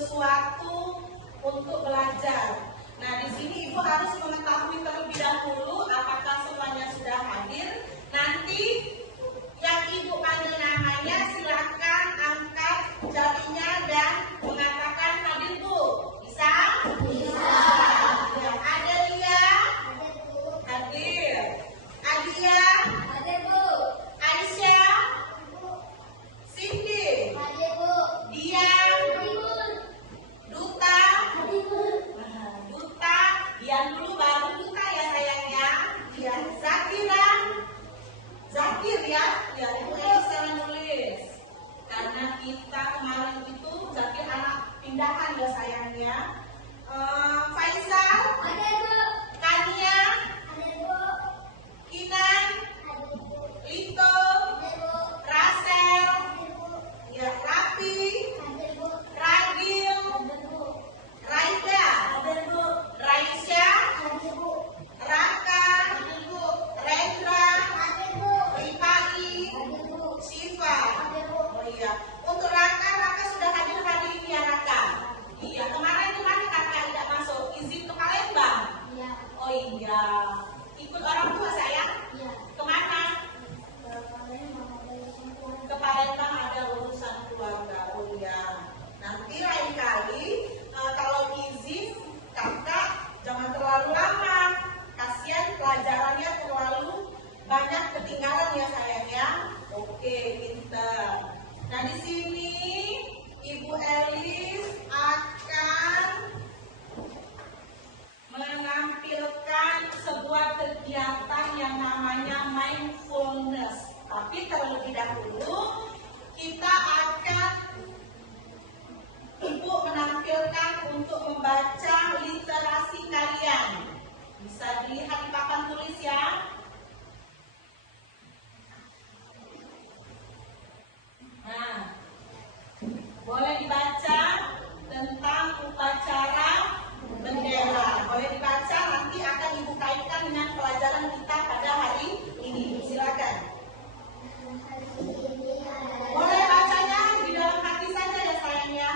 sesuatu untuk belajar. Nah, di sini Ibu harus mengetahui terlebih dahulu apakah semuanya sudah hadir. Nanti yang Ibu panggil namanya silakan angkat jarinya dan mengatakan hadir Bu. Bisa? Bisa. Ya, Adelia? Hadir Bu. Hadir. Adia? Hadir Bu. Aisyah? Bu. Cindy? Hadir Bu. Dian? Hadir Bu. Duta? Hadir Bu. Duta, Dian dulu baru Duta ya sayangnya. Ya, Zakira? Zakir ya, ya itu salah nulis. Karena kita kemarin itu Zakir anak pindahan ya sayangnya. Faisal? Ada Bu. Kania? Ada Bu. Kinan? Ada Bu. Lito? Ada Bu. Rasel? Ada Bu. Ya, Rapi? Ada Bu. Ragil? Ada Bu. Raida? Ada Bu. Raisya? Ada Bu. Raka? Ada Bu. Rendra? Ada Bu. Ripari? Ada Bu. Siva? Ada Bu. Oh iya. Untuk Raka sudah hadir hari ini ya Raka? Iya. Kemarin Raka tidak masuk izin ke Palembang? Iya. Oh iya. Ikut orang tua sayang? Iya. Kemana? Ke Palembang ada urusan keluarga. Oh iya. Nanti lain kali kalau izin kakak jangan terlalu lama. Kasihan pelajarannya terlalu banyak ketinggalan ya sayang ya. Oke, pintar. Nah di sini Ibu Elis akan menampilkan sebuah kegiatan yang namanya mindfulness. Tapi terlebih dahulu kita akan Ibu menampilkan untuk membaca literasi kalian. Bisa dilihat di papan tulis ya. Nah, boleh dibaca tentang upacara bendera. Boleh dibaca, nanti akan Ibu kaitkan dengan pelajaran kita pada hari ini. Silakan. Boleh bacanya di dalam hati saja ya sayangnya.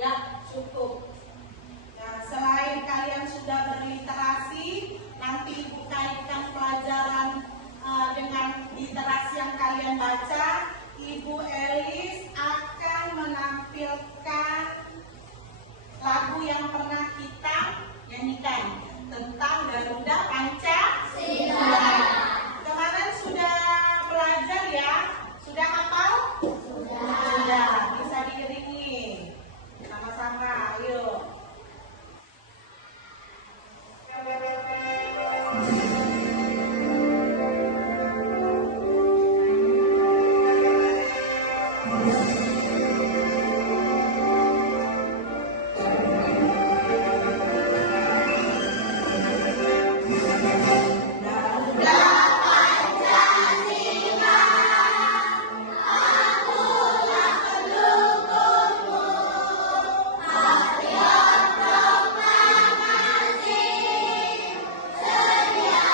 Ya, cukup. Nah, selain kalian sudah berliterasi, nanti Ibu kaitkan pelajaran dengan literasi yang kalian baca. Ibu Elis akan menampilkan lagu yang pernah kita nyanyikan tentang Garuda Pancasila. Kemarin sudah belajar ya? Sudah hafal? Sudah. Bisa diiringi. Sama-sama, ayo. Sedia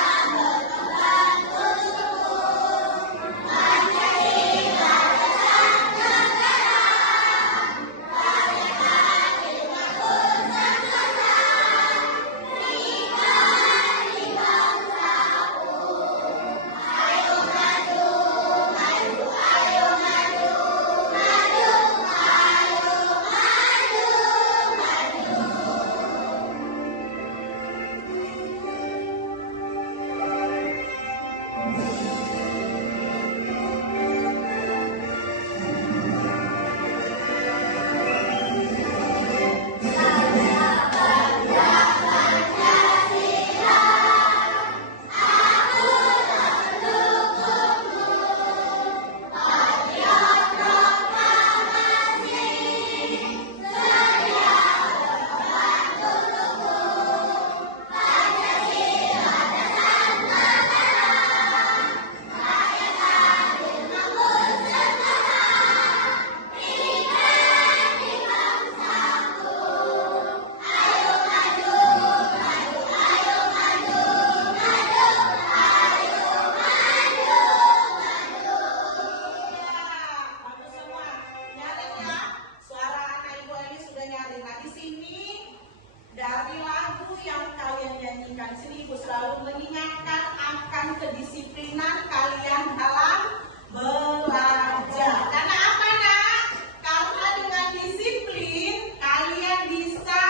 di sini Ibu selalu mengingatkan akan kedisiplinan kalian dalam belajar. Karena apa, Nak? Karena dengan disiplin kalian bisa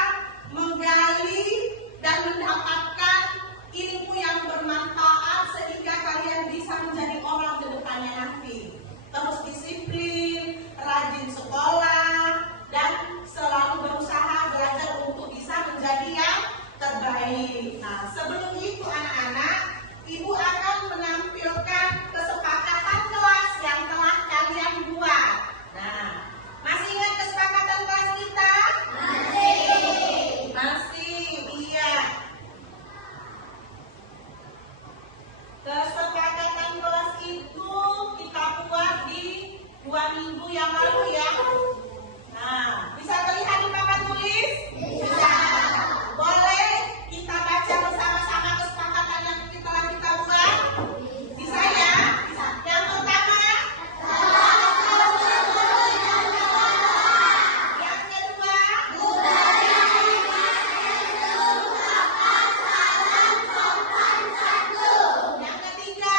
menggali dan mendapatkan ilmu yang bermanfaat sehingga kalian bisa menjadi orang ke depannya nanti. Terus disiplin, rajin sekolah, dan selalu berusaha belajar untuk bisa menjadi yang terbaik. Nah, sebelum itu anak-anak, Ibu akan menampilkan kesepakatan kelas yang telah kalian buat. Nah, masih ingat kesepakatan kelas kita? Masih, iya. Kesepakatan kelas itu kita buat di 2 minggu yang lalu ya. Nah, bisa terlihat di papan tulis? Bisa. Boleh kita baca bersama-sama kesepakatan yang kita buat? Bisa ya? Bisa. Yang pertama? Yang kedua? Yang ketiga?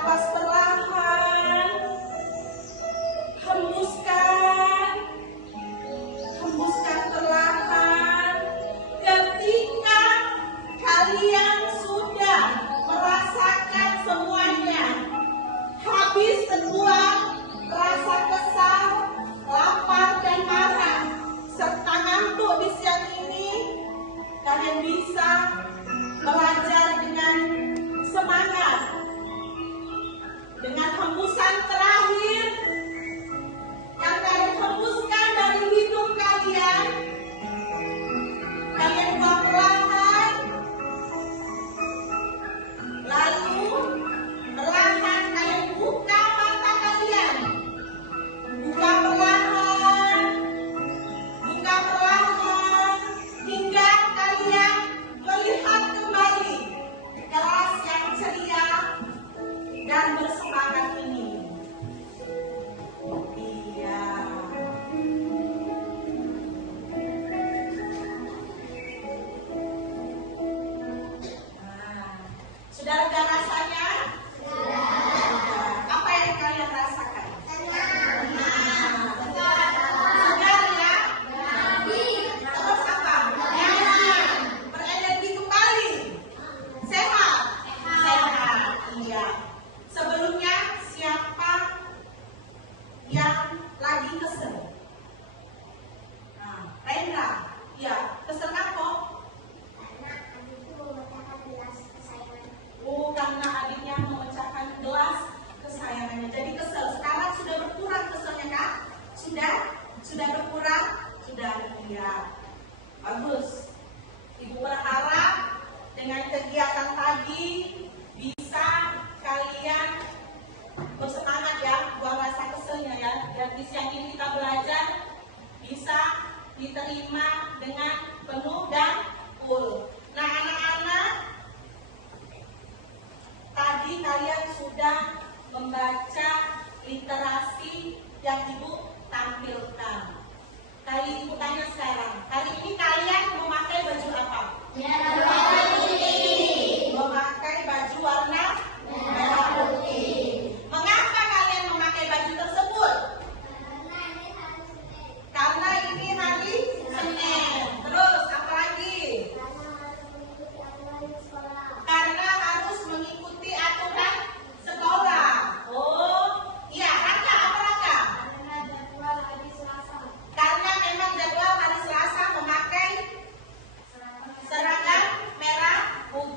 napas perlahan. Hembuskan. Hembuskan perlahan. Ketika kalian sudah merasakan semuanya, habis semua rasa kesal, lapar dan marah, serta ngantuk di siang ini, kalian bisa belajar dengan semangat. Dengan hembusan terakhir yang kalian hembuskan dari hidung kalian, kalian buang perlahan, lalu perlahan kalian buka mata kalian. Buka perlahan, hingga kalian melihat kembali kelas yang ceria dan bersemangat ini. Iya. Nah, sudah lega rasanya? Apa yang kalian rasakan? Segar ya? Terus apa? Berenergi kembali. Sehat? Sehat, iya. Sebelumnya siapa yang lagi kesel? Nah, Rendra, iya. Kesel apa? Oh, karena adiknya memecahkan gelas kesayangannya. Jadi kesel. Sekarang sudah berkurang keselnya, Kak? Sudah berkurang? Sudah, iya. Bagus. Ibu berharap dengan kegiatan tadi bisa kalian bersemangat ya, buang rasa keselnya ya. Dan di siang ini kita belajar bisa diterima dengan penuh dan full. Nah, anak-anak, tadi kalian sudah membaca literasi yang Ibu tampilkan. Kali Ibu tanya sekarang, hari ini kalian memakai baju apa? Memakai baju warna merah putih. Mengapa kalian memakai baju tersebut? Karena ini hari Senin. Terus apa lagi? Karena harus mengikuti aturan sekolah. Oh, iya. Raka, apa Raka? Karena memang jadwal hari Selasa memakai seragam merah putih.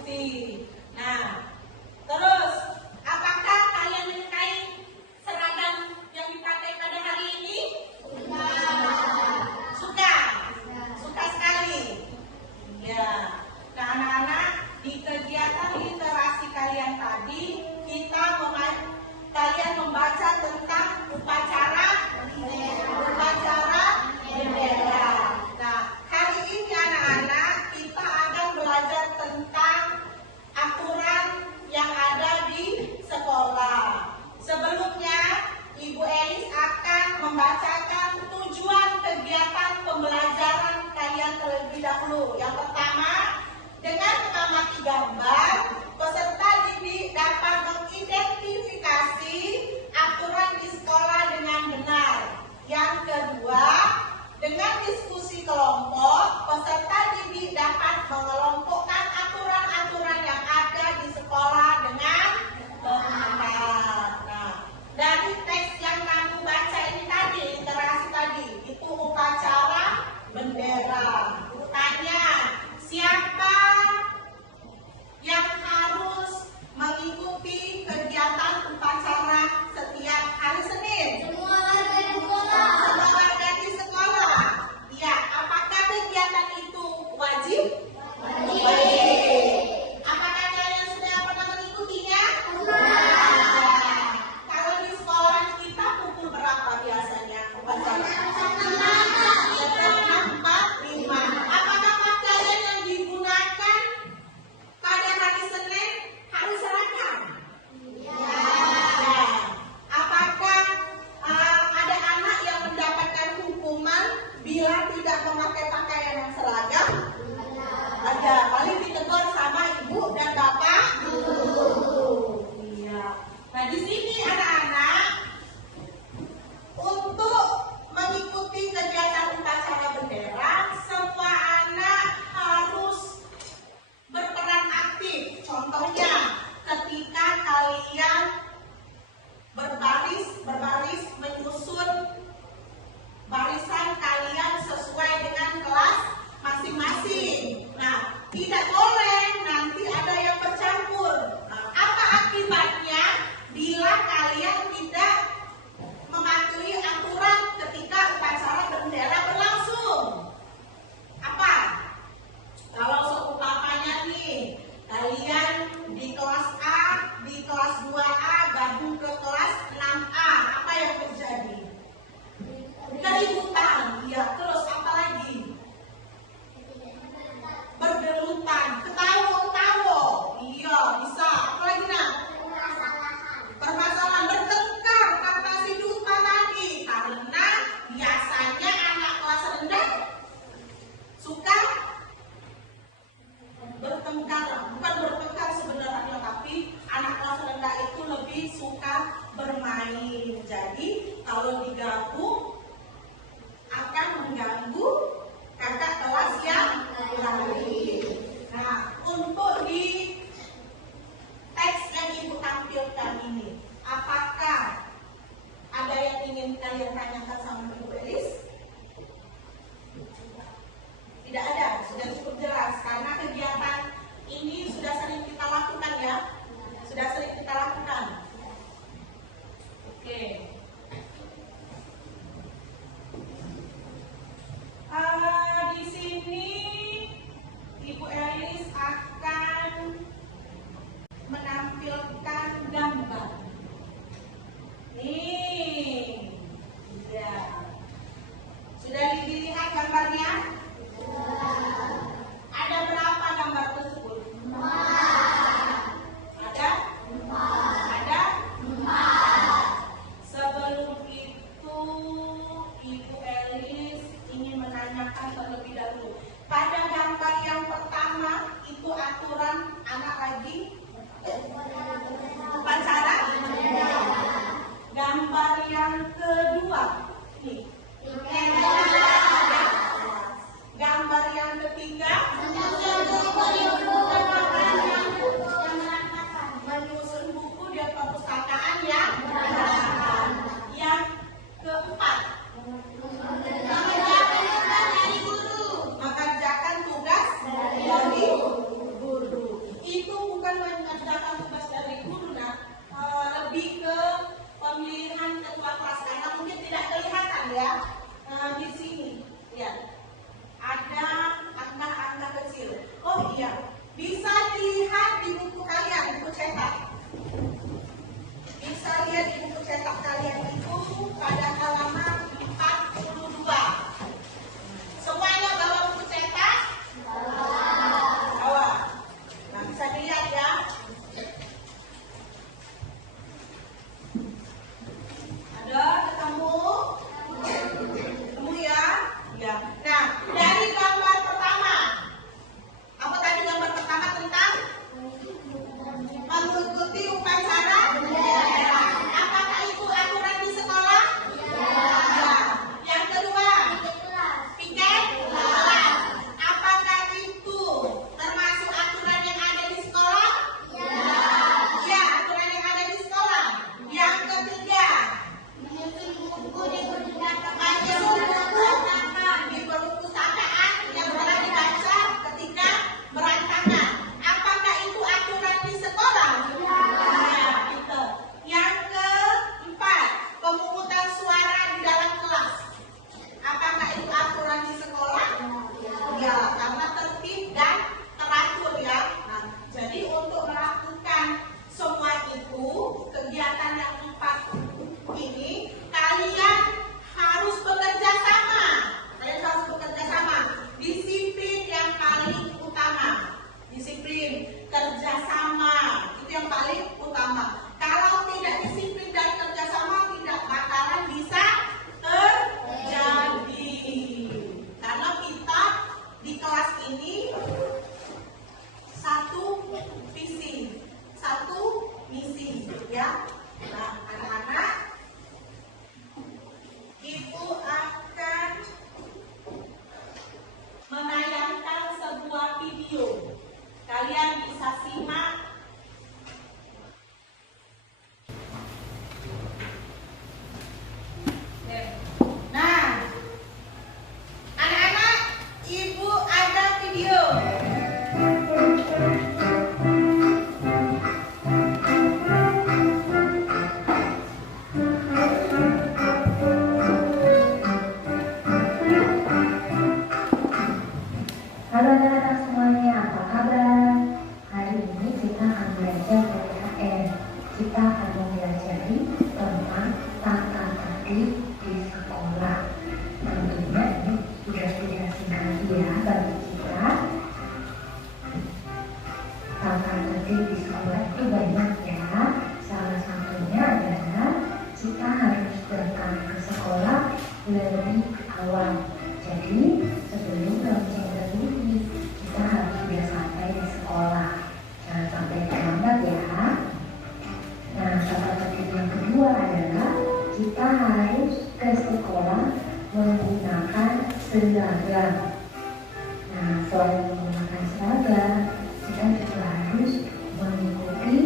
kelas 2A gabung ke kelas 6A, apa yang terjadi? Keributan, iya. Terus apa lagi? Bergelutan, ketawa, iya bisa. Apa lagi nak? Permasalahan, bertengkar karena si duta tadi. Karena biasanya anak kelas rendah suka bertengkar, bukan bertengkar sebenarnya, tapi anak kelas rendah itu lebih suka bermain. Jadi kalau digabung akan mengganggu kakak kelas yang lain. Nah, untuk di teks yang ibu tampilkan ini, apakah ada yang ingin kalian tanyakan sama Ibu Elis? Tidak ada, sudah cukup jelas karena kegiatan ini sudah sering kita lakukan ya, sudah sering kita lakukan. Oke. Di sini Ibu Elis akan menampilkan gambar. Nih, ya. Sudah dilihat gambarnya? Ada berapa gambar tersebut? Ada? Ada ke sekolah menggunakan seragam. Nah, selain menggunakan seragam, kita juga harus mengikuti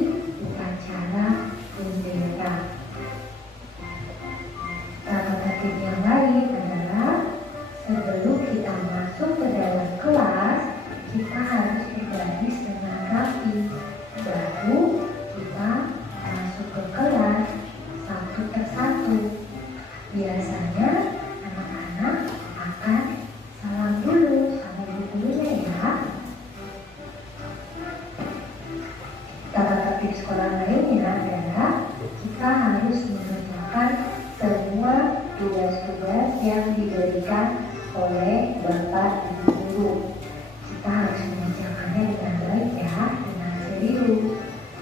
upacara bendera. Tata tertib yang lain adalah sebelum kita masuk ke dalam kelas, kita harus berbaris dengan rapi. Baru kita masuk ke kelas satu persatu. Biasanya anak-anak akan salam dulu sama ibu gurunya ya. Tata tertib sekolah lainnya adalah kita harus mengerjakan semua tugas-tugas yang diberikan oleh Bapak Ibu Guru. Kita harus mengerjakannya dengan baik ya, dengan serius,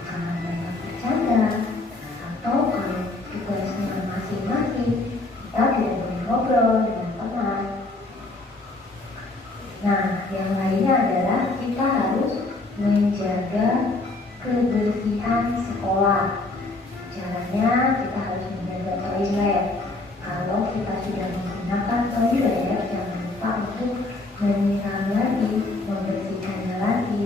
jangan banyak bercanda, atau kalau tugasnya masing-masing, kita tidak boleh ngobrol dengan teman. Nah, yang lainnya adalah kita harus menjaga kebersihan sekolah. Caranya kita harus menjaga toilet. Kalau kita sudah menggunakan toilet, jangan lupa untuk menyiram lagi, membersihkannya lagi.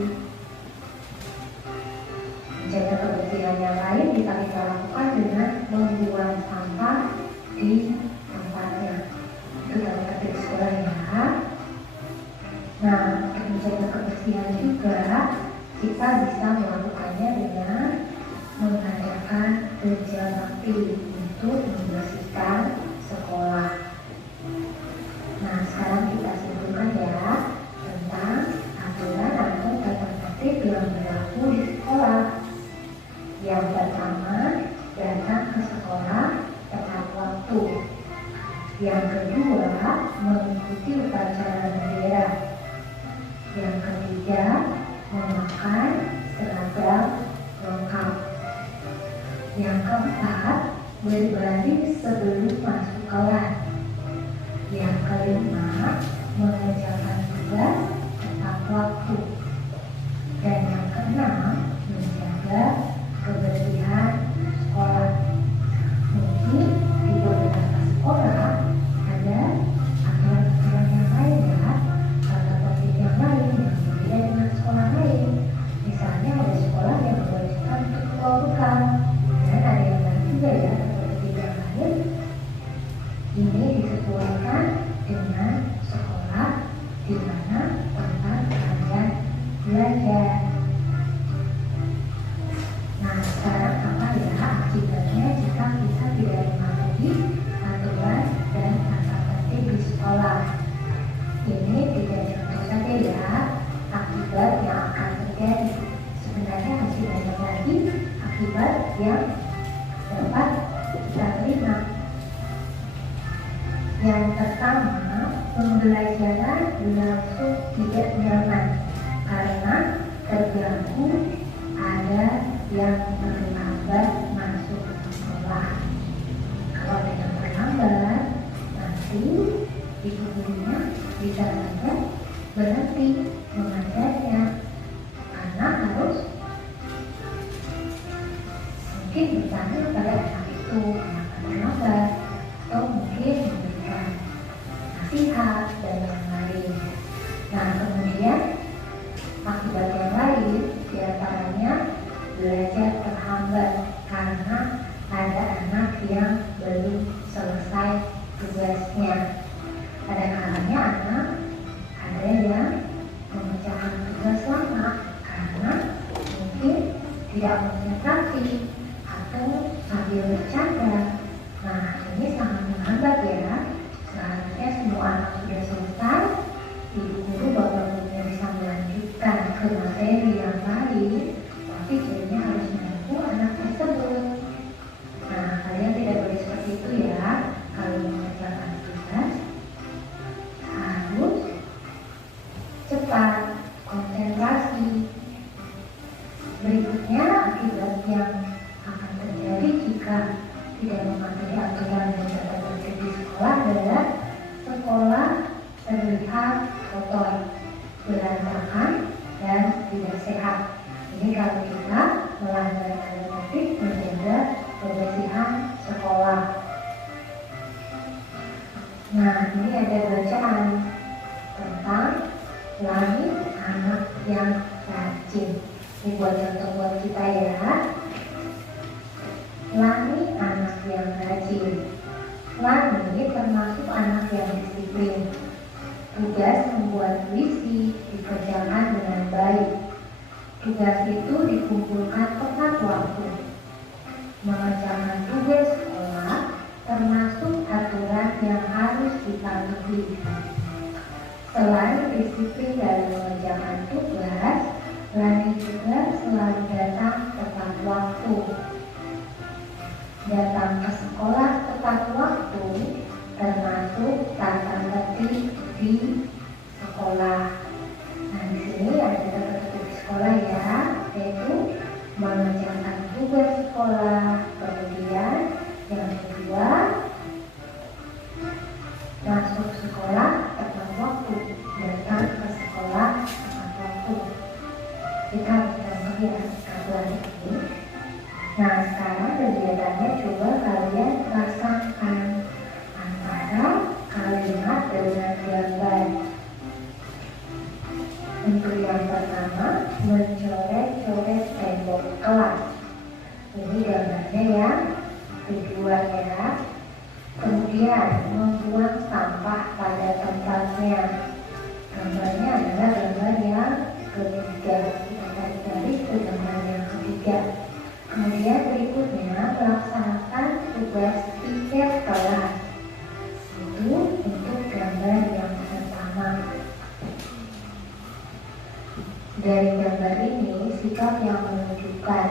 Menjaga kebersihan yang lain bisa kita lakukan dengan membuang sampah di tempatnya. Itu tata tertib sekolah ya. Nah, untuk menjaga kebersihan juga kita bisa melakukannya dengan mengadakan kerja bakti untuk membersihkan sekolah. Nah, sekarang kita simpulkan ya tentang aturan atau tata tertib yang berlaku di sekolah. Yang pertama, datang ke sekolah tepat waktu. Yang kedua, mengikuti upacara bendera. Yang ketiga, memakai seragam lengkap. Yang keempat, berbaris sebelum masuk kelas. Yang kelima, mengerjakan tugas tepat waktu. Dan yang keenam, menjaga kebersihan sekolah. Mungkin di beberapa sekolah ada aturan-aturan yang lain ya, tata tertib yang lain yang berbeda dengan sekolah lain. Misalnya ada sekolah yang mewajibkan untuk membawa bekal, dan ada yang lain juga ya, tata tertib yang lain. Ini disesuaikan dengan sekolah di mana tempat kalian belajar. Nah, sekarang apa ya akibatnya jika kita tidak mematuhi aturan dan tata tertib di sekolah? Ini tidak contoh saja ya akibat yang akan terjadi. Sebenarnya masih banyak lagi akibat yang dapat kita terima. Yang pertama, pembelajaran berlangsung tidak nyaman karena terganggu ada yang terlambat masuk ke sekolah. Kalau ada yang terlambat, nanti ibu gurunya bisa saja berhenti mengajarnya karena harus mungkin bertanya pada anak itu kenapa terlambat, atau mungkin memberikan nasihat dan yang lain. Nah, kemudian akibat yang lain diantaranya belajar terhambat karena ada anak yang belum selesai tugasnya. Ada kalanya anak ada yang mengerjakan tugas lama karena mungkin tidak konsentrasi atau sambil bercanda. Nah, ini sangat menghambat ya. Seharusnya semua anak sudah selesai, ibu guru bapak gurunya bisa melanjutkan ke materi yang lain, tapi jadinya harus menunggu anak tersebut. Nah, kalian tidak boleh seperti itu ya. Kalau mengerjakan tugas harus cepat, konsentrasi. Berikutnya akibat yang akan terjadi jika tidak mematuhi aturan dan tata tertib di sekolah adalah sekolah terlihat kotor, berantakan, dan tidak sehat. Ini kalau kita melanggar tata tertib menjaga kebersihan sekolah. ini ada bacaan tentang langit anak yang rajin. Ini buat contoh buat kita ya. Langit anak yang rajin. Langit termasuk anak yang disiplin. Tugas membuat puisi dikerjakan dengan baik. Tugas itu dikumpulkan tepat waktu. Mengerjakan tugas sekolah termasuk aturan yang harus dipatuhi. Selain disiplin dalam mengerjakan tugas, Lani juga selalu datang tepat waktu. Datang ke sekolah tepat waktu termasuk tata tertib di sekolah. Nah, di sini ada tata tertib di sekolah ya, yaitu mengerjakan tugas sekolah. Kemudian yang kedua, masuk sekolah tepat waktu, datang ke sekolah tepat waktu. Kita harus contoh ya aturan ini. Nah, sekarang kegiatannya coba kalian rasakan antara kalimat dengan gambar. Untuk yang pertama, mencoret-coret tembok kelas. Ini gambarnya ya. Kedua ya. Kemudian membuang sampah pada tempatnya. Gambarnya adalah gambar yang ketiga. Kita tarik ke gambar yang ketiga. Kemudian berikutnya melaksanakan tugas tiket kelas. Itu untuk gambar yang pertama. Dari gambar ini, sikap yang menunjukkan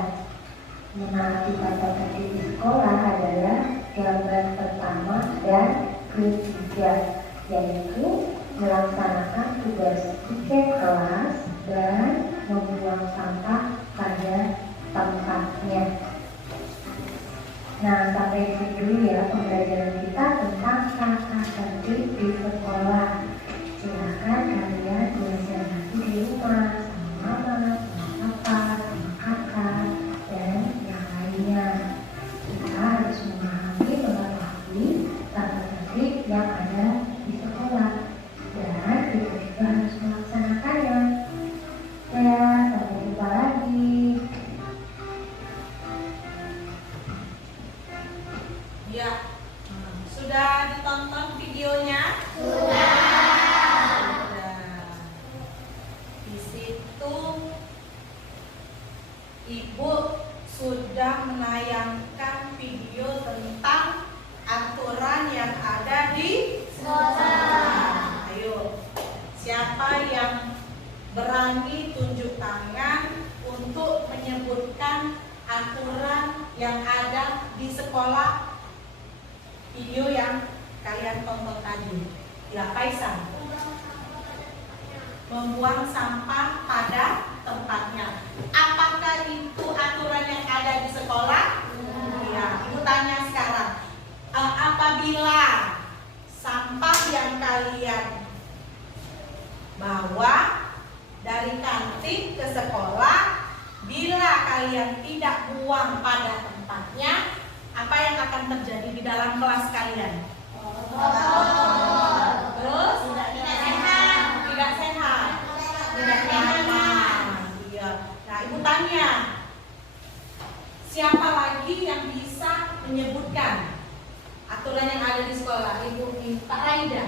menaati tata tertib di sekolah adalah gambar pertama dan ketiga, yaitu melaksanakan tugas tiket kelas dan membuang sampah pada tempatnya. Nah, sampai di sini dulu ya pembelajaran kita tentang tata tertib di sekolah. Silakan kalian belajar nanti di rumah sama mama, sama papa, sama kakak, dan yang lainnya. Kita harus memahami, mengetahui tata tertib yang ada di sekolah, dan kita juga harus melaksanakannya. Ya, sampai jumpa lagi. Ya, sudah ditonton videonya? Sudah. Di situ Ibu sudah menayangkan video tentang aturan yang ada di Sekolah. Ayo, siapa yang berani tunjuk tangan untuk menyebutkan aturan yang ada di sekolah video yang kalian tonton tadi? Ya, Kaisar. Membuang sampah pada tempatnya. Apakah itu aturan yang ada di sekolah? Ya, Ibu tanya sekarang. Apabila sampah yang kalian bawa dari kantin ke sekolah, bila kalian tidak buang pada tempatnya, apa yang akan terjadi di dalam kelas kalian? Terus? Tidak sehat. Tidak nyaman. Iya. Nah, Ibu tanya, siapa lagi yang bisa menyebutkan aturan yang ada di sekolah? Ibu minta Raida.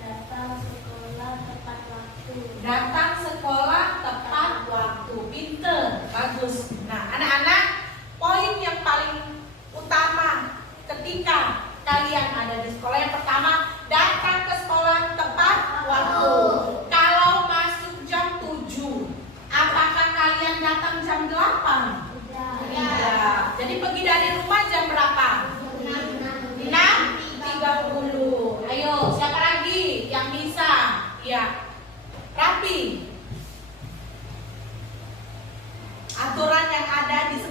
Datang sekolah tepat waktu. Datang sekolah tepat waktu. Pinter, bagus. Nah, anak-anak, poin yang paling utama ketika kalian ada di sekolah, yang pertama, datang ke sekolah tepat waktu. Kalau masuk jam 7, apakah kalian datang jam 8? Tidak. Jadi pergi dari rumah jam berapa? 6.30. Ayo, siapa lagi yang bisa? Ya, rapi. Aturan yang ada di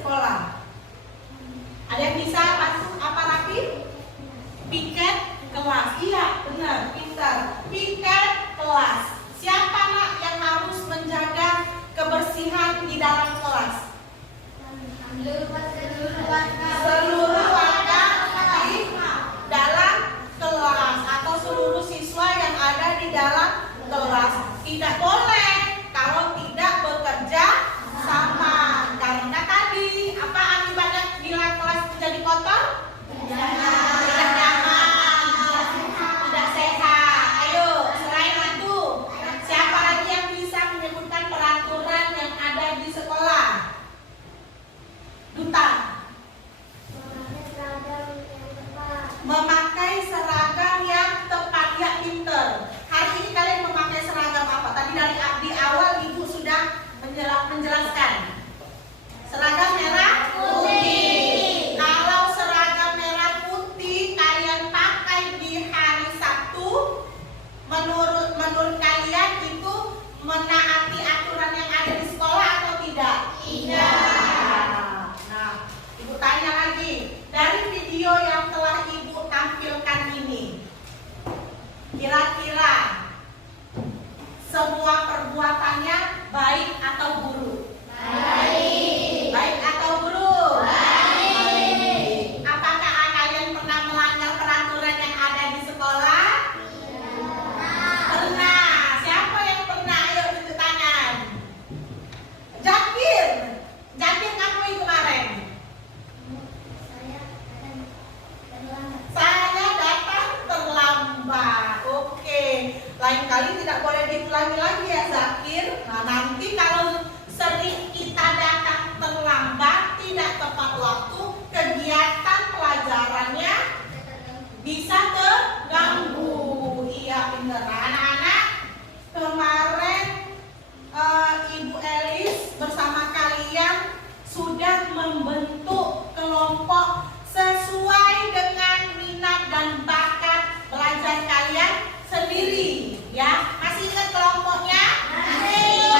membentuk kelompok sesuai dengan minat dan bakat belajar kalian sendiri, ya. Masih ingat kelompoknya? Masih.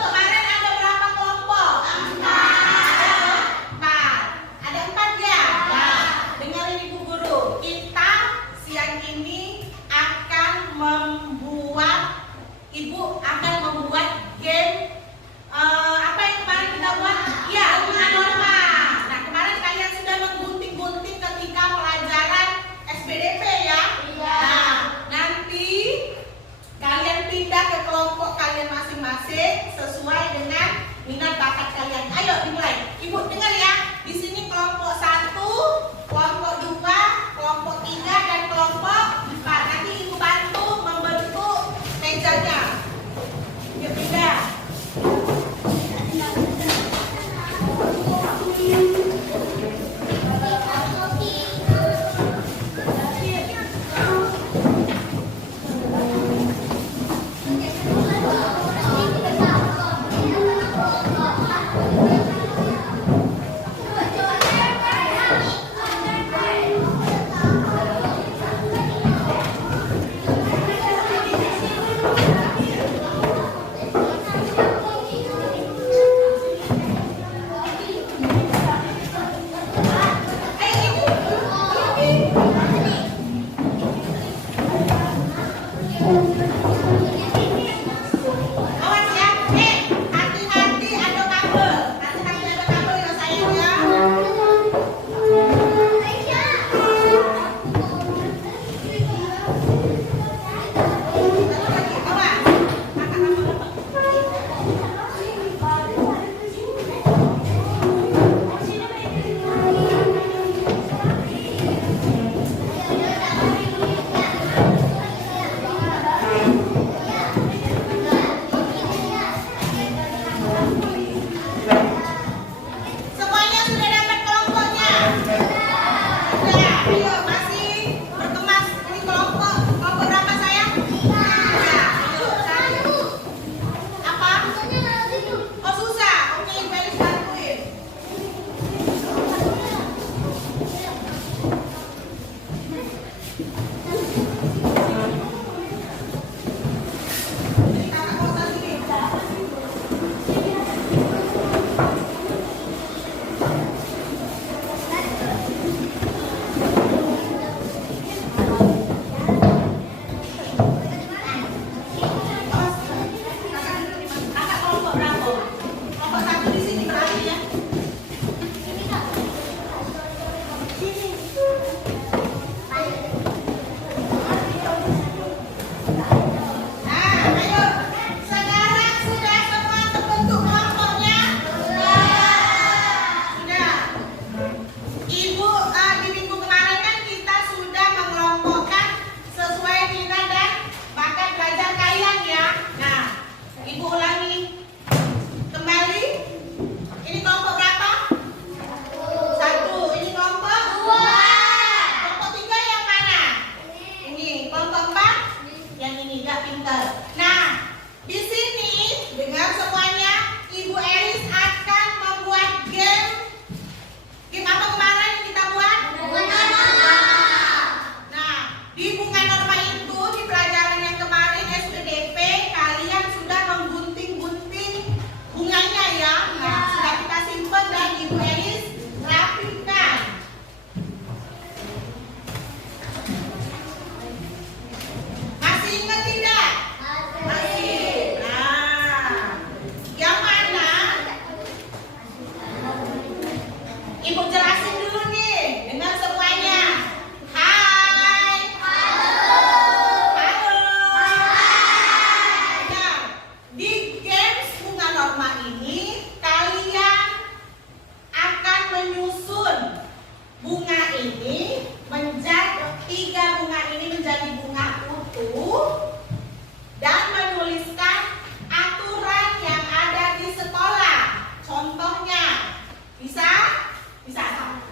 Kemarin ada berapa kelompok? 4. Ada 4 ya? Nah, dengerin Ibu Guru. Kita siang ini akan Ibu akan membuat game apa yang kemarin kita buat? Ya, bunga norma. Nah, kemarin kalian sudah menggunting-gunting ketika pelajaran SBDP ya? Iya. Nah, nanti kalian pindah ke kelompok kalian masing-masing sesuai dengan minat bakat kalian. Ayo dimulai. Ibu dengar ya. Di sini kelompok 1, kelompok 2, kelompok 3 dan kelompok 4. Nanti Ibu bantu membentuk mejanya. Yuk pindah. Awas ya, hati-hati ada kabel. Hati-hati ada kabel ya sayang ya. Satu lagi, awas. Semuanya sudah dapat kelompoknya? Sudah. Ayo masih berkemas. Ini kelompok berapa sayang? 3. Ayo cari. Apa? Oh susah. Oke, Ibu Elis bantuin. Jadi kakak kosan sini. Kakak kelompok berapa? Kelompok 1 di sini berarti ya? Nah, ayo. Sekarang sudah semua terbentuk kelompoknya? Sudah. Ibu di minggu kemarin kan kita sudah mengelompokkan sesuai minat dan bakat belajar kalian ya. Nah, Ibu ulangi kembali. Ini kelompok berapa? 1. Ini kelompok 2. Kelompok 3 yang mana? Ini. Kelompok 4? Yang ini, gak pintar. Nah, di sini dengar semuanya, Ibu Elis akan membuat game. Game apa kemarin yang kita buat? Bunga norma. Nah, di bunga norma itu di pelajaran yang kemarin SBDP kalian sudah menggunting-gunting bunganya ya. Nah, sudah kita simpan dan Ibu Elis rapikan. Masih ingat tidak? Masih. Nah, yang mana? Ibu jelasin dulu nih, dengar semuanya. Hai. Halo. Nah, di games bunga norma ini kalian akan menyusun bunga ini menjadi 3 bunga ini menjadi bunga utuh dan menuliskan aturan yang ada di sekolah. Contohnya bisa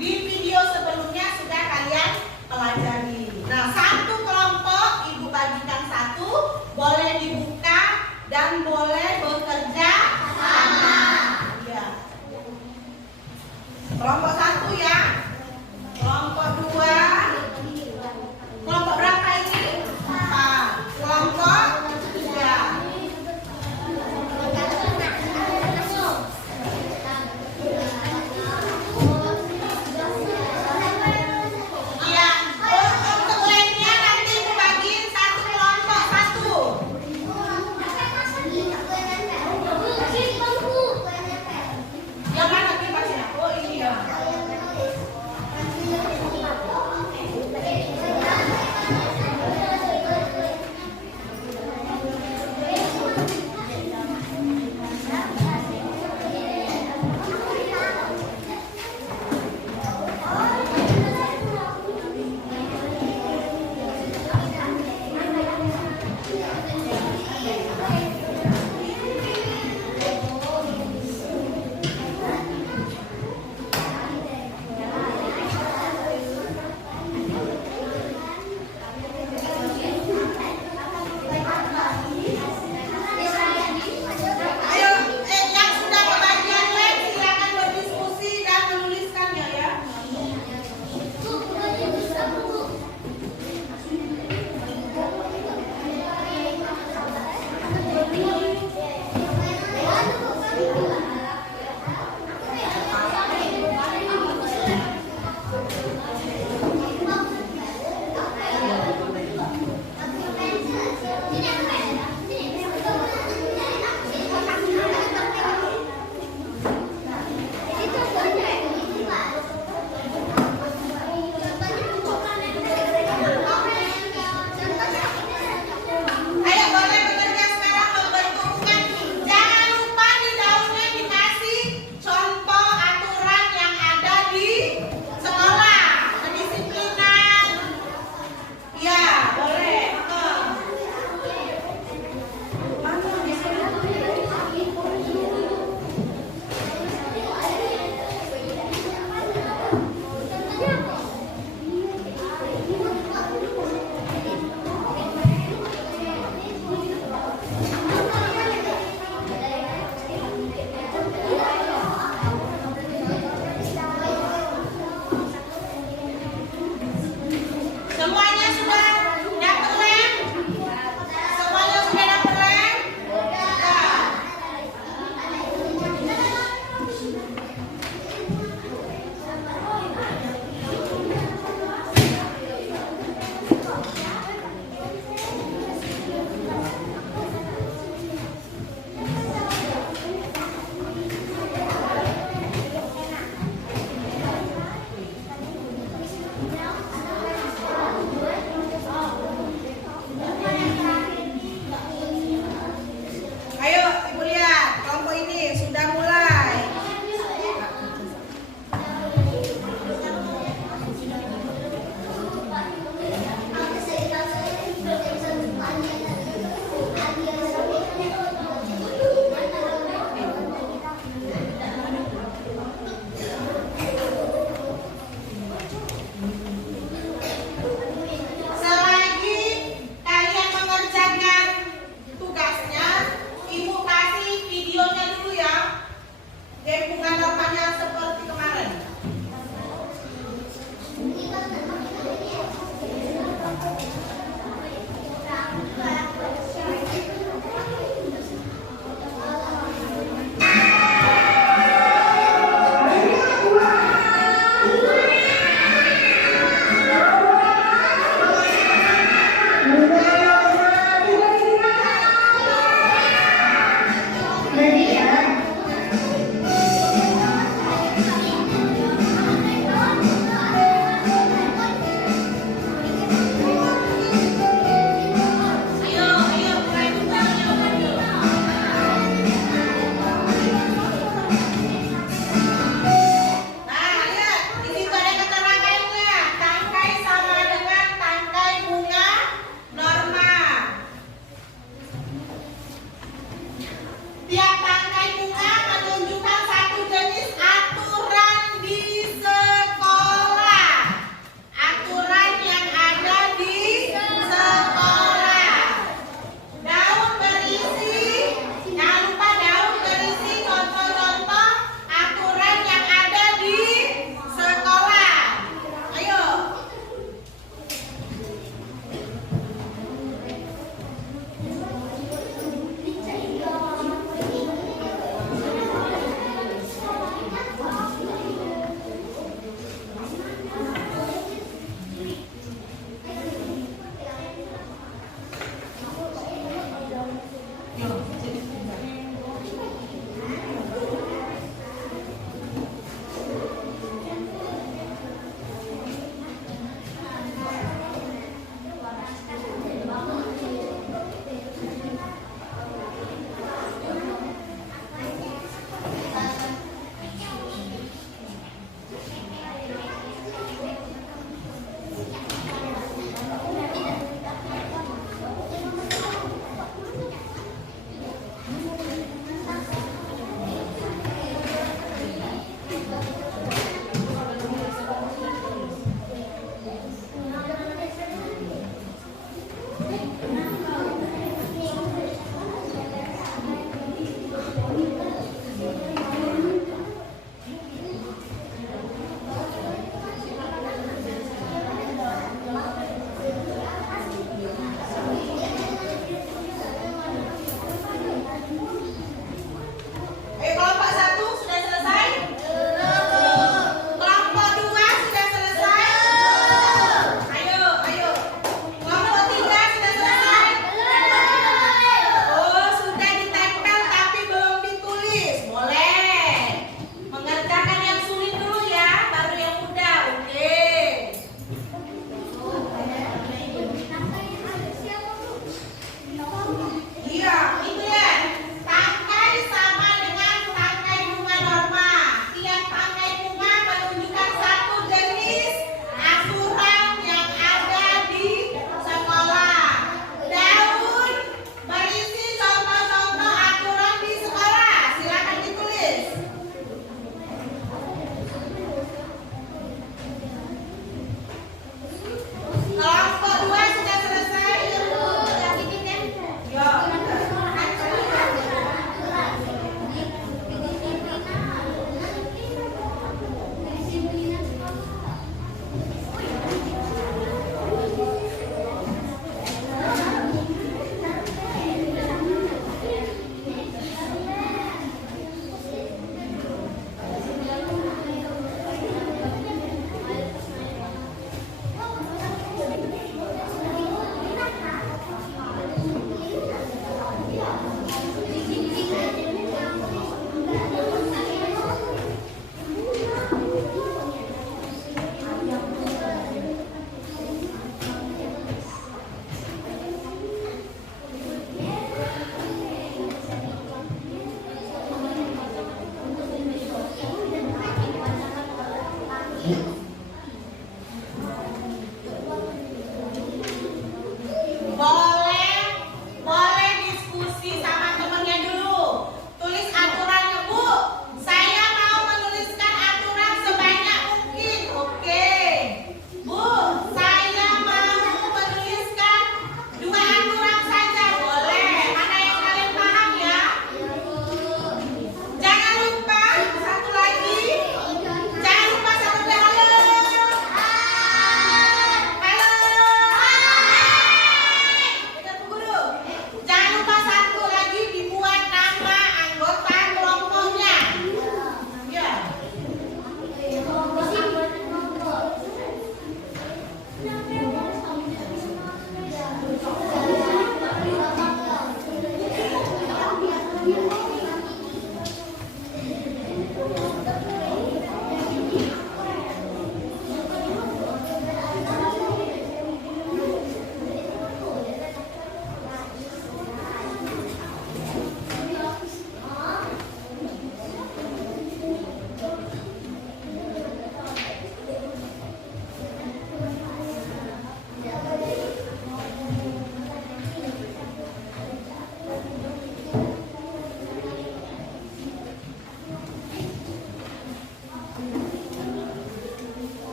di video sebelumnya sudah kalian pelajari. Nah, 1 kelompok Ibu bagikan 1, boleh dibuka dan boleh bekerja sama. Ya. Kelompok 1 ya. Kelompok 2. Kelompok berapa ini? 4. Kelompok 3. Iya. Untuk lainnya nanti Ibu bagiin satu kelompok 1. Yang mana kipas ya? Oh ini ya.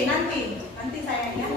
nanti sayangnya.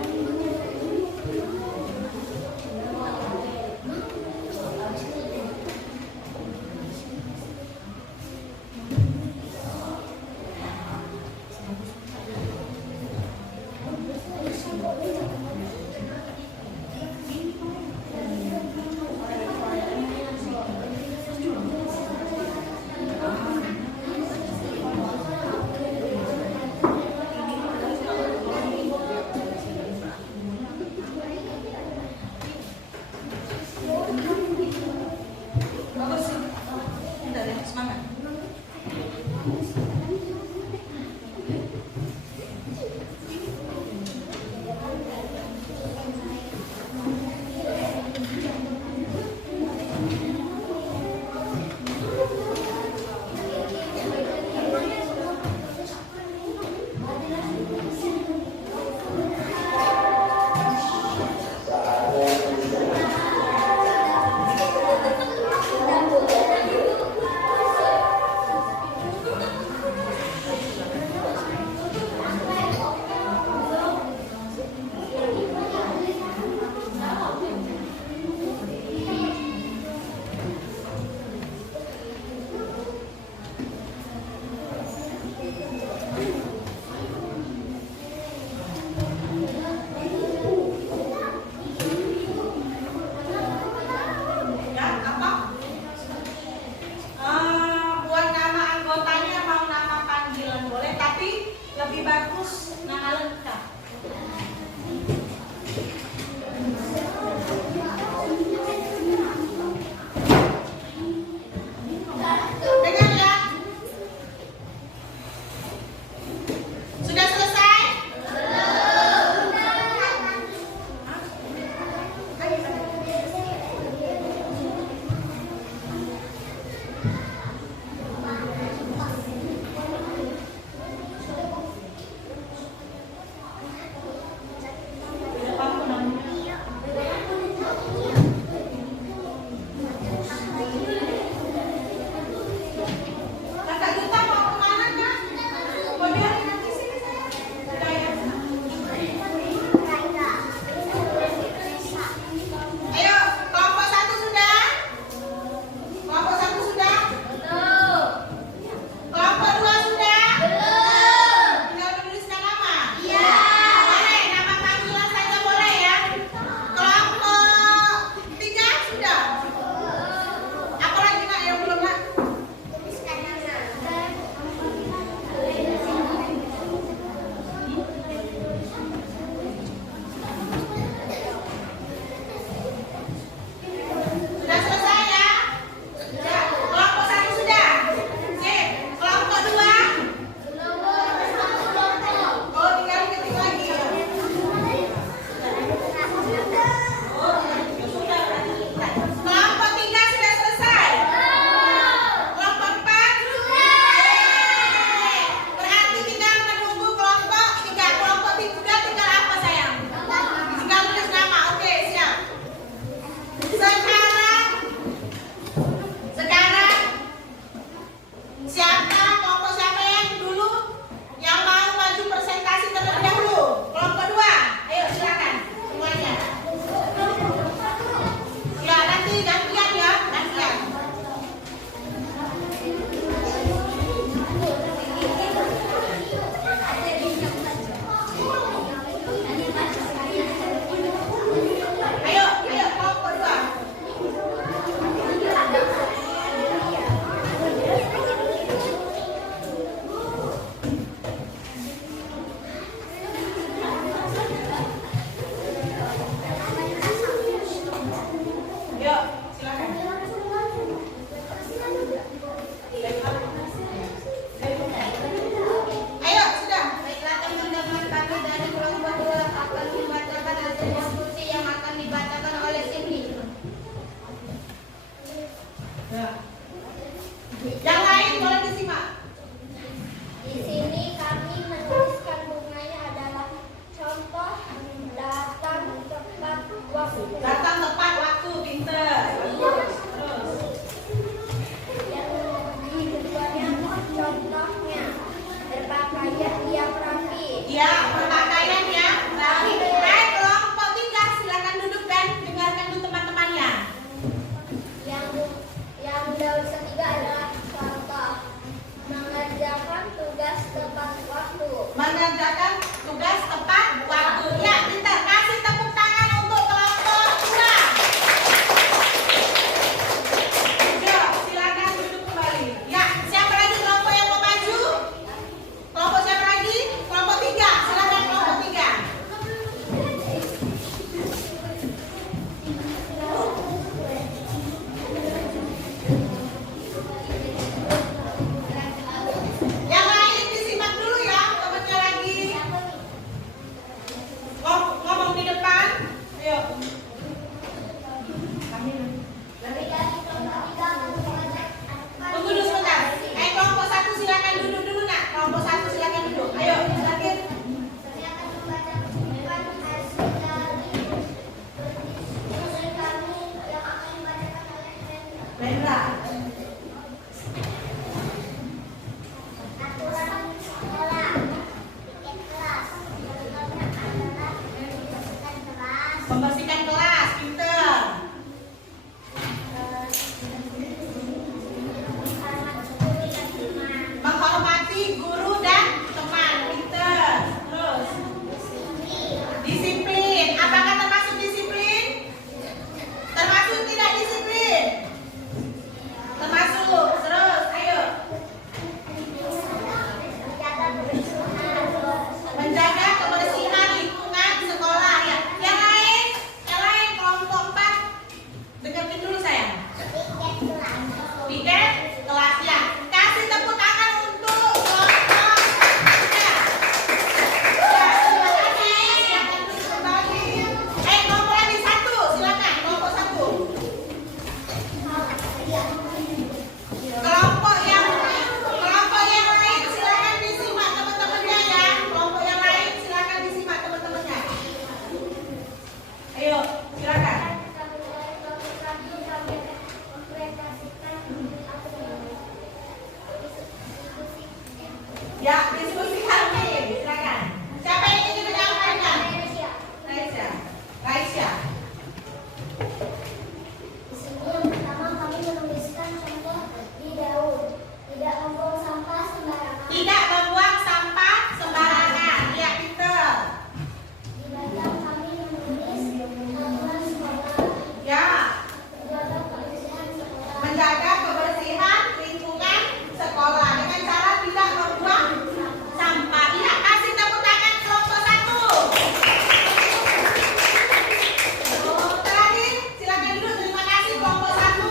tugas tepat waktu. Ya, pintar. Kasih tepuk tangan untuk kelompok 2. Yo, silakan duduk kembali. Ya, siapa lagi kelompok yang mau maju? Kelompok siapa lagi? Kelompok 3. Silakan kelompok 3. Yang lain disimak dulu ya, temannya lagi. Ngomong di depan. Ayo. Tunggu dulu sebentar. Kelompok 1 silakan duduk dulu nak. Kelompok 1 silakan duduk. Ayo, silakan. Rendra. Membersihkan kelas, pinter. Menghormati guru dan teman, pinter. Terus, disiplin. Apakah termasuk disiplin? Termasuk tidak disiplin? Termasuk. Terus, ayo. Menjaga kebersihan lingkungan sekolah. Ya. Yang lain kelompok 4. Dengerin dulu sayang. Piket kelas ya. Kasih tepuk tangan untuk kelompok 3. Ya, terima kasih. Silakan duduk kembali. Kelompok lagi 1. Silakan kelompok 1. Kelompok yang lain silakan disimak teman-temannya ya. Kelompok yang lain silakan disimak teman-temannya. Ayo, silakan. Ya, diskusi kami. Silakan. Siapa yang ingin menyampaikan? Raisya. Di sini yang pertama kami menuliskan contoh di daun. Tidak membuang sampah sembarangan. Tidak membuang sampah sembarangan. Ya, pinter. Di belakang kami menulis aturan sekolah. Ya, Menjaga kebersihan sekolah. menjaga kebersihan lingkungan sekolah dengan cara tidak membuang sampah. Ya, kasih tepuk tangan kelompok 1. Terakhir, silakan duduk. Terima kasih kelompok 1.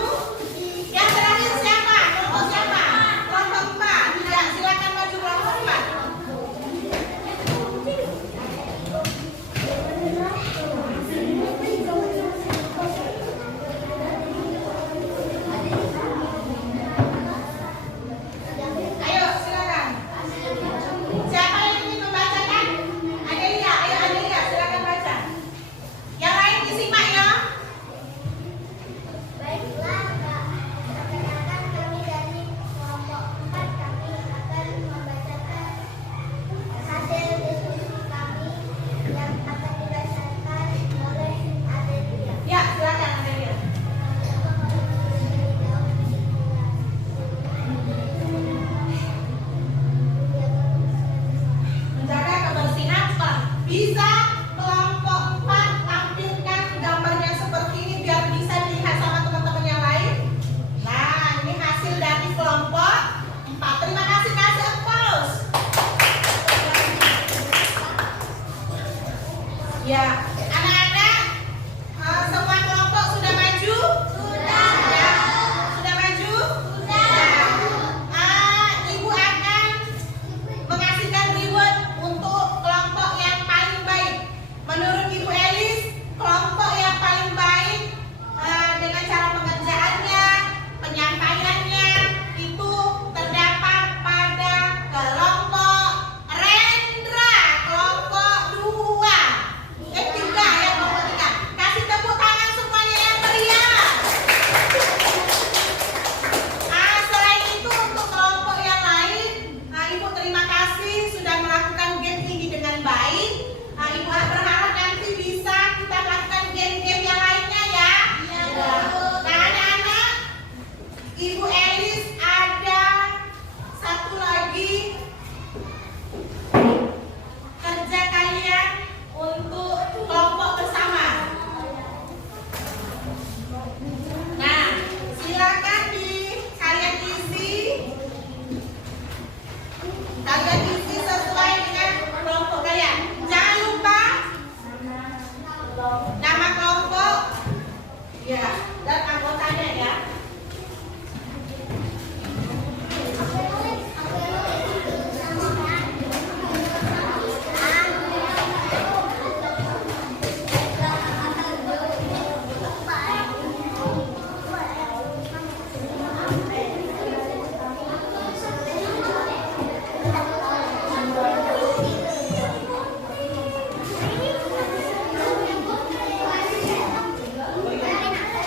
Yang terakhir siapa? Kelompok siapa? Kelompok 4. Ya, silakan maju kelompok 4. Ayo, silakan. Siapa yang ingin membacakan? Adelia, ayo Adelia, silakan baca. Yang lain disimak ya. Baiklah, perkenalkan kami dari kelompok 4. Kami akan membacakan hasil diskusi kami yang akan dibacakan oleh Adelia. Ya, silakan Adelia. Menjaga kebersihan sekolah. Bisa kelompok 4 tampilkan gambarnya seperti ini biar bisa dilihat sama teman-teman yang lain. Nah, ini hasil dari kelompok 4. Terima kasih, kasih applause. Ya, anak-anak, semua kelompok sudah maju? Sudah. Sudah maju? Sudah. Ibu akan mengasihkan reward untuk kelompok yang paling baik. Menurut Ibu Elis, kelompok yang paling baik dengan cara pengerjaannya, penyampaiannya itu terdapat pada kelompok Rendra, kelompok 2. Ya, dan anggotanya ya.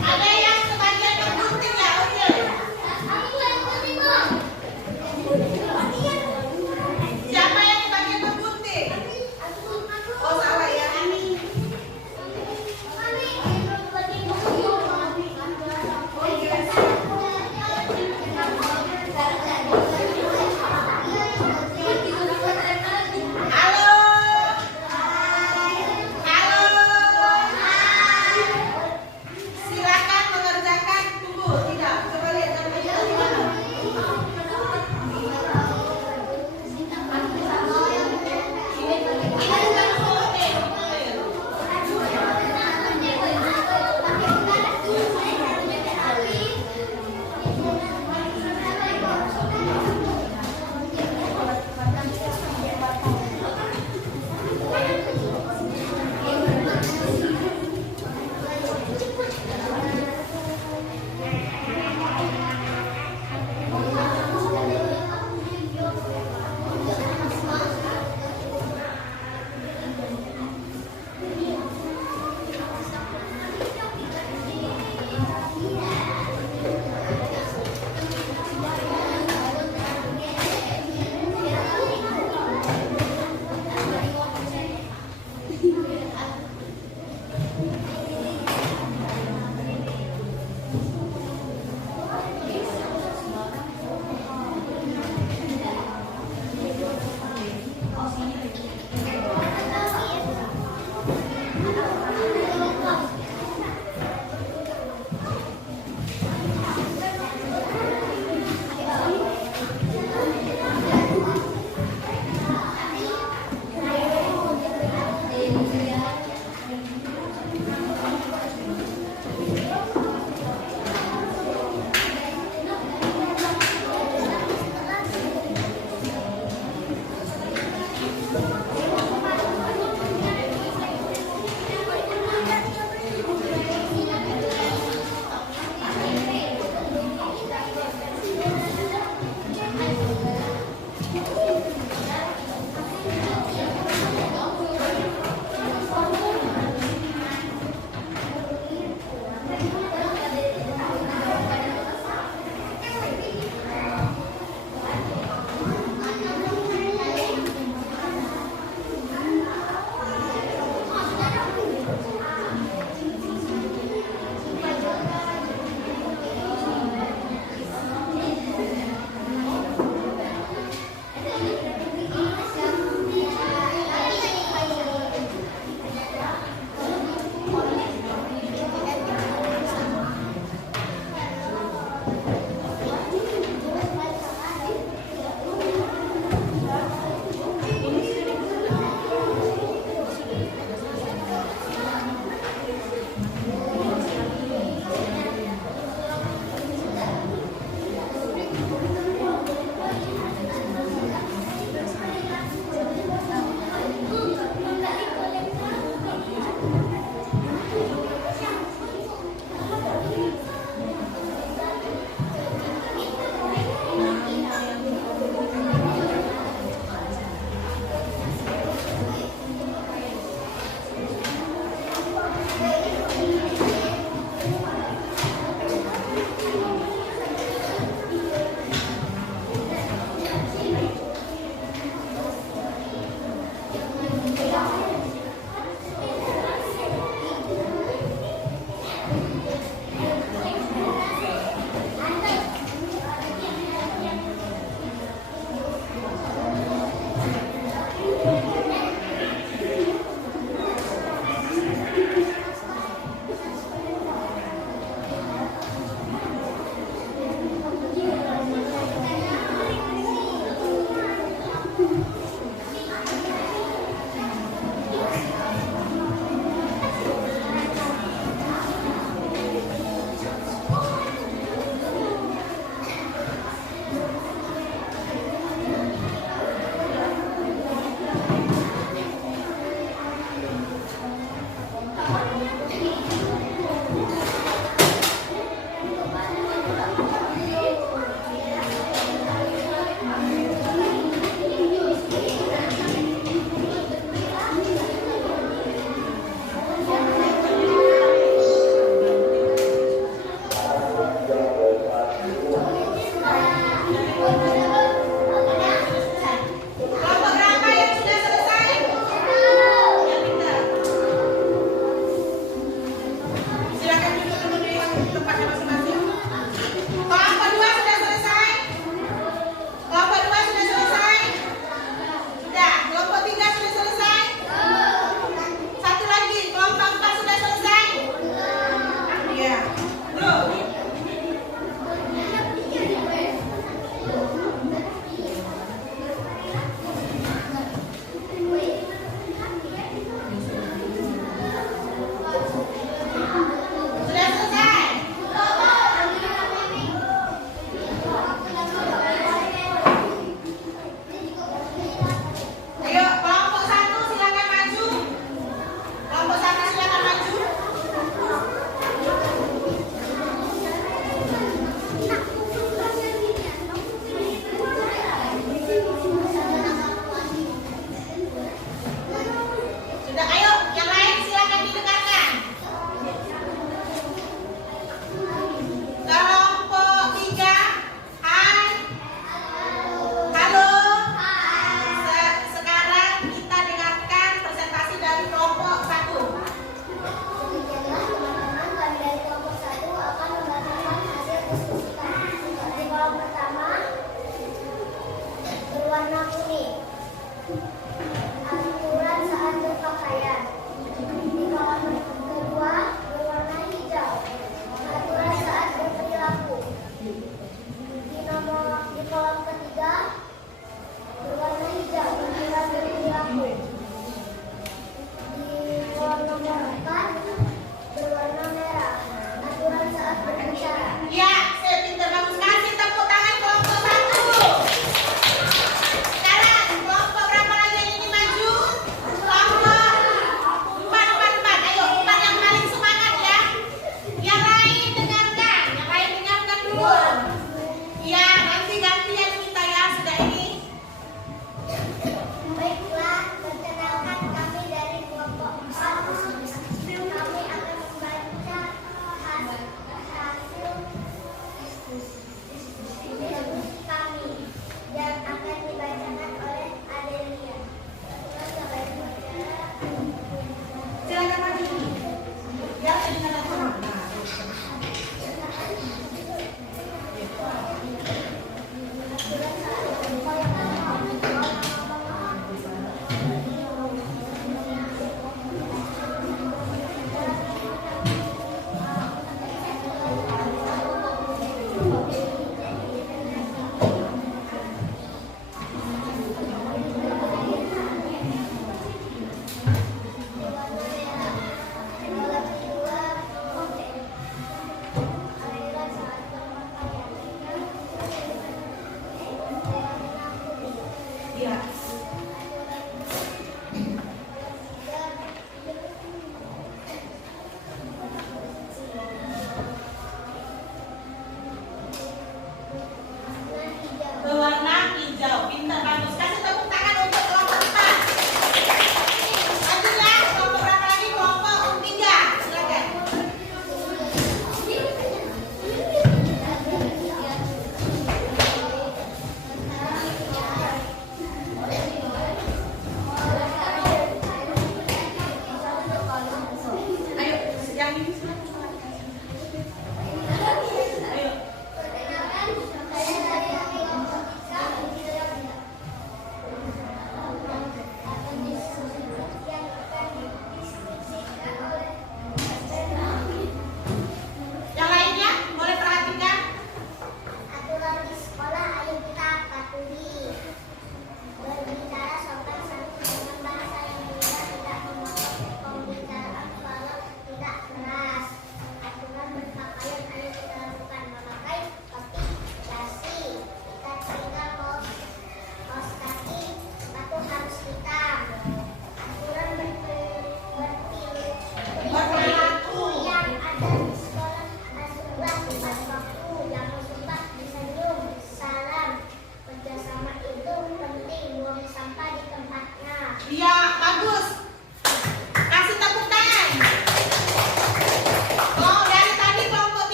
Ada yang sebagian tergunting ya, oke. Siapa yang sebagian tergunting? Oh salah ya. Halo. Halo. Silakan mengerjakan. Tunggu, tidak. Coba lihat cara kerjanya gimana.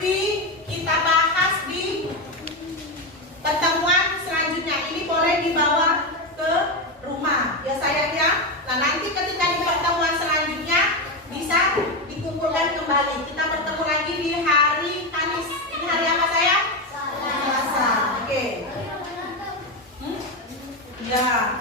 nanti kita bahas di pertemuan selanjutnya. Ini boleh dibawa ke rumah ya sayang ya. Nah nanti ketika di pertemuan selanjutnya bisa dikumpulkan kembali. Kita bertemu lagi di hari Kamis. Ini hari apa sayang? Selasa. Oke. Ya.